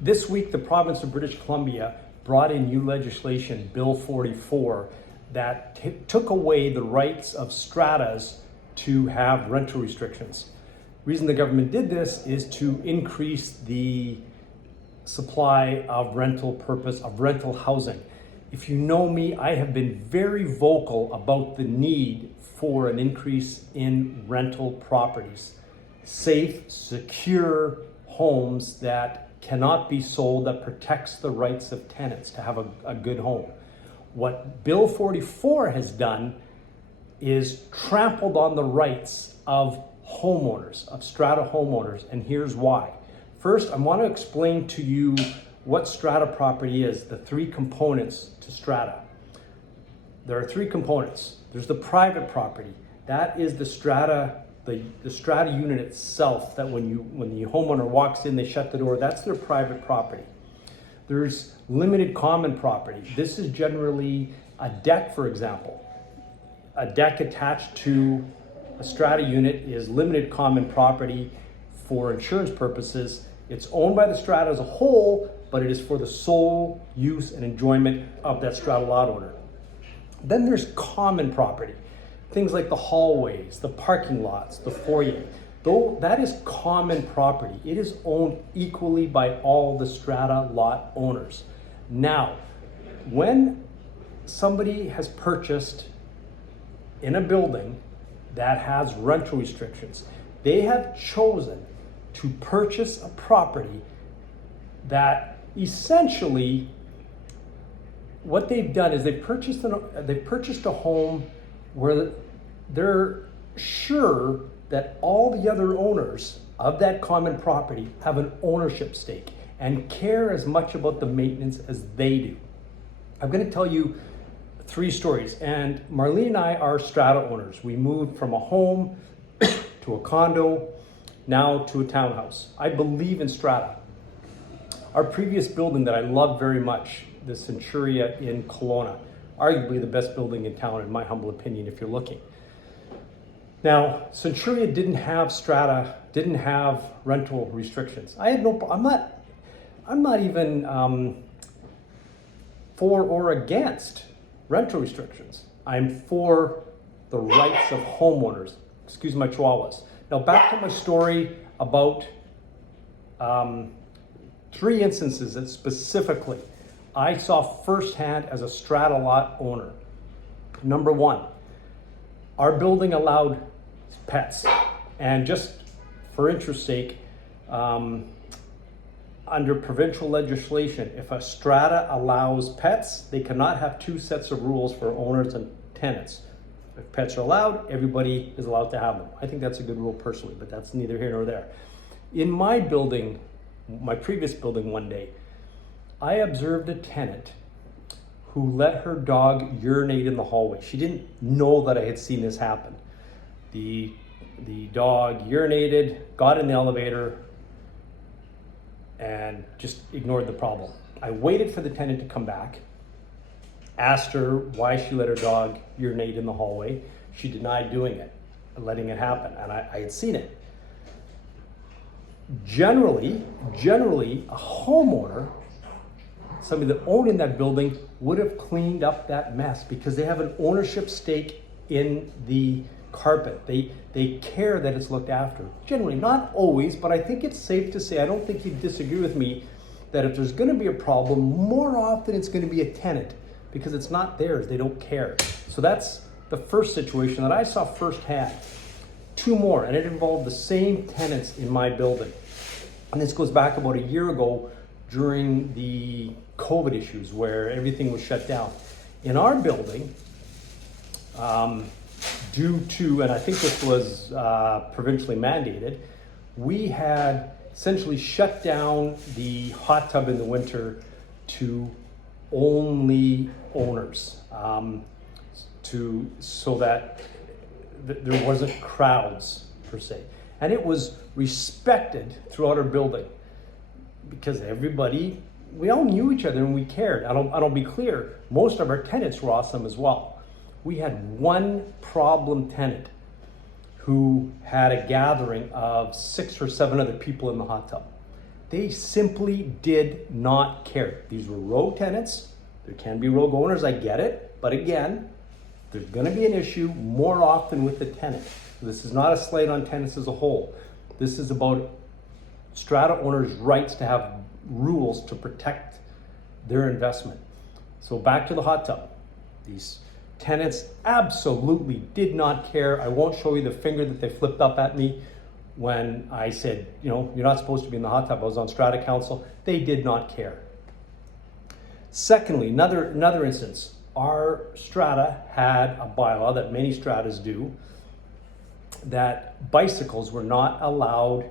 This week, the province of British Columbia brought in new legislation, Bill 44, that took away the rights of stratas to have rental restrictions. The reason the government did this is to increase the supply of rental housing. If you know me, I have been very vocal about the need for an increase in rental properties. Safe, secure homes that cannot be sold, that protects the rights of tenants to have a good home. What Bill 44 has done is trampled on the rights of homeowners, of strata homeowners, and here's why. First, I want to explain to you what strata property is, the three components to strata. There are three components. There's the private property. That is the strata unit itself, that when the homeowner walks in, they shut the door, that's their private property. There's limited common property. This is generally a deck, for example. A deck attached to a strata unit is limited common property for insurance purposes. It's owned by the strata as a whole, but it is for the sole use and enjoyment of that strata lot owner. Then there's common property. Things like the hallways, the parking lots, the foyer. Though that is common property, it is owned equally by all the strata lot owners. Now, when somebody has purchased in a building that has rental restrictions, they have chosen to purchase a property that essentially, what they've done is they've purchased a home where they're sure that all the other owners of that common property have an ownership stake and care as much about the maintenance as they do. I'm going to tell you three stories, and Marlene and I are strata owners. We moved from a home to a condo, now to a townhouse. I believe in strata. Our previous building that I love very much, the Centuria in Kelowna, arguably the best building in town, in my humble opinion, if you're looking. Now, Centuria didn't have strata, didn't have rental restrictions. I'm not even for or against rental restrictions. I'm for the rights of homeowners. Excuse my chihuahuas. Now, back to my story about three instances that specifically I saw firsthand as a strata lot owner. Number one, our building allowed pets. And just for interest's sake, under provincial legislation, if a strata allows pets, they cannot have two sets of rules for owners and tenants. If pets are allowed, everybody is allowed to have them. I think that's a good rule personally, but that's neither here nor there. In my building, my previous building one day, I observed a tenant who let her dog urinate in the hallway. She didn't know that I had seen this happen. The dog urinated, got in the elevator, and just ignored the problem. I waited for the tenant to come back, asked her why she let her dog urinate in the hallway. She denied doing it, letting it happen, and I had seen it. Generally, a homeowner, somebody that owned in that building, would have cleaned up that mess because they have an ownership stake in the carpet. They care that it's looked after. Generally, not always, but I think it's safe to say, I don't think you'd disagree with me, that if there's going to be a problem, more often it's going to be a tenant because it's not theirs. They don't care. So that's the first situation that I saw firsthand. Two more, and it involved the same tenants in my building. And this goes back about a year ago during the COVID issues where everything was shut down. In our building, due to, and I think this was provincially mandated, we had essentially shut down the hot tub in the winter to only owners, so that there wasn't crowds per se. And it was respected throughout our building because everybody, we all knew each other and we cared. I'll be clear, most of our tenants were awesome as well. We had one problem tenant who had a gathering of 6 or 7 other people in the hot tub. They simply did not care. These were rogue tenants. There can be rogue owners, I get it. But again, there's going to be an issue more often with the tenant. This is not a slight on tenants as a whole. This is about strata owners' rights to have rules to protect their investment. So back to the hot tub. These tenants absolutely did not care. I won't show you the finger that they flipped up at me when I said, you know, you're not supposed to be in the hot tub. I was on strata council. They did not care. Secondly, another instance, our strata had a bylaw that many stratas do, that bicycles were not allowed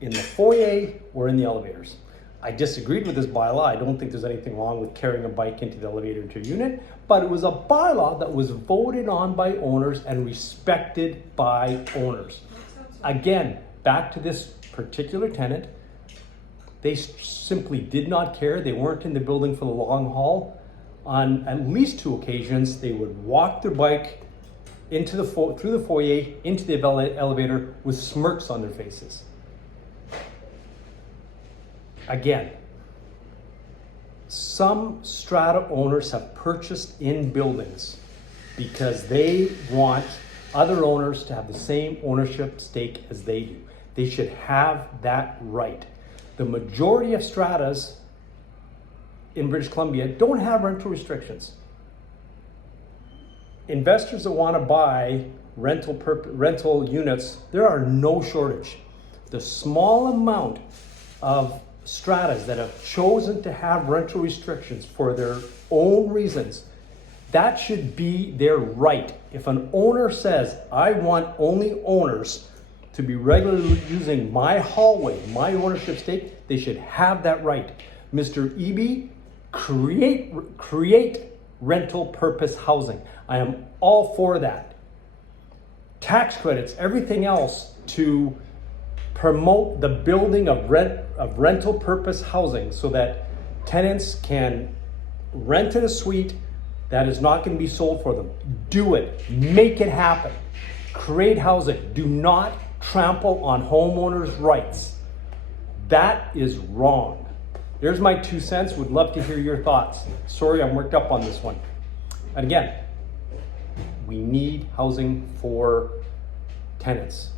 in the foyer or in the elevators. I disagreed with this bylaw. I don't think there's anything wrong with carrying a bike into the elevator into a unit, but it was a bylaw that was voted on by owners and respected by owners. Again, back to this particular tenant, they simply did not care. They weren't in the building for the long haul. On at least 2 occasions, they would walk their bike into through the foyer, into the elevator with smirks on their faces. Again, some strata owners have purchased in buildings because they want other owners to have the same ownership stake as they do. They should have that right. The majority of stratas in British Columbia don't have rental restrictions. Investors that want to buy rental units, there are no shortage. The small amount of stratas that have chosen to have rental restrictions for their own reasons, that should be their right. If an owner says, I want only owners to be regularly using my hallway, my ownership stake, they should have that right. Mr. Eby, create rental purpose housing. I am all for that. Tax credits, everything else to promote the building of rental purpose housing so that tenants can rent in a suite that is not going to be sold for them. Do it. Make it happen. Create housing. Do not trample on homeowners' rights. That is wrong. There's my 2 cents. Would love to hear your thoughts. Sorry, I'm worked up on this one. And again, we need housing for tenants.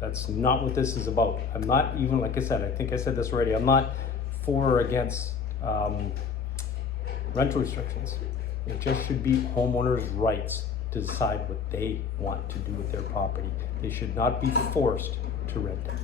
That's not what this is about. I'm not even, like I said, I think I said this already, I'm not for or against rental restrictions. It just should be homeowners' rights to decide what they want to do with their property. They should not be forced to rent it.